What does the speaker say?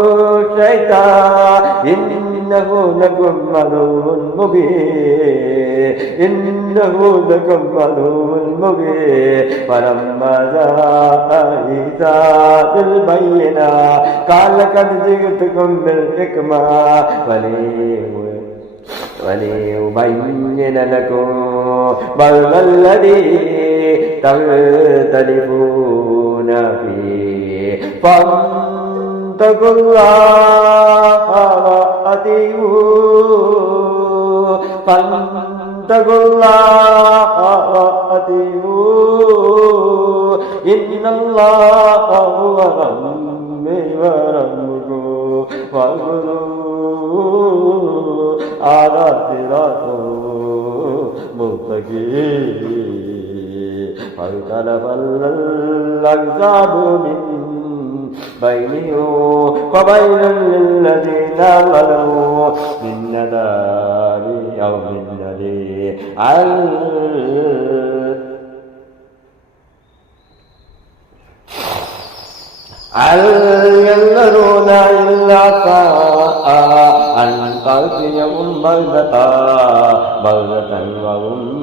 الشيطان إنه لكم عدو مبين إنه لكم عدو مبين فلما جاء عيسى بالبينات قال قد جئتكم بالحكمة وليبين لكم بعض الذي تختلفون فيه فاتقوا الله وأطيعون إن الله هو ربي وربكم فاعبدوه على صراط مستقيم فاختلف الأحزاب من بينهم وبين الذين ظلموا من عذاب يوم أليم هل ينظرون إلا أن تأتيهم بغتة وهم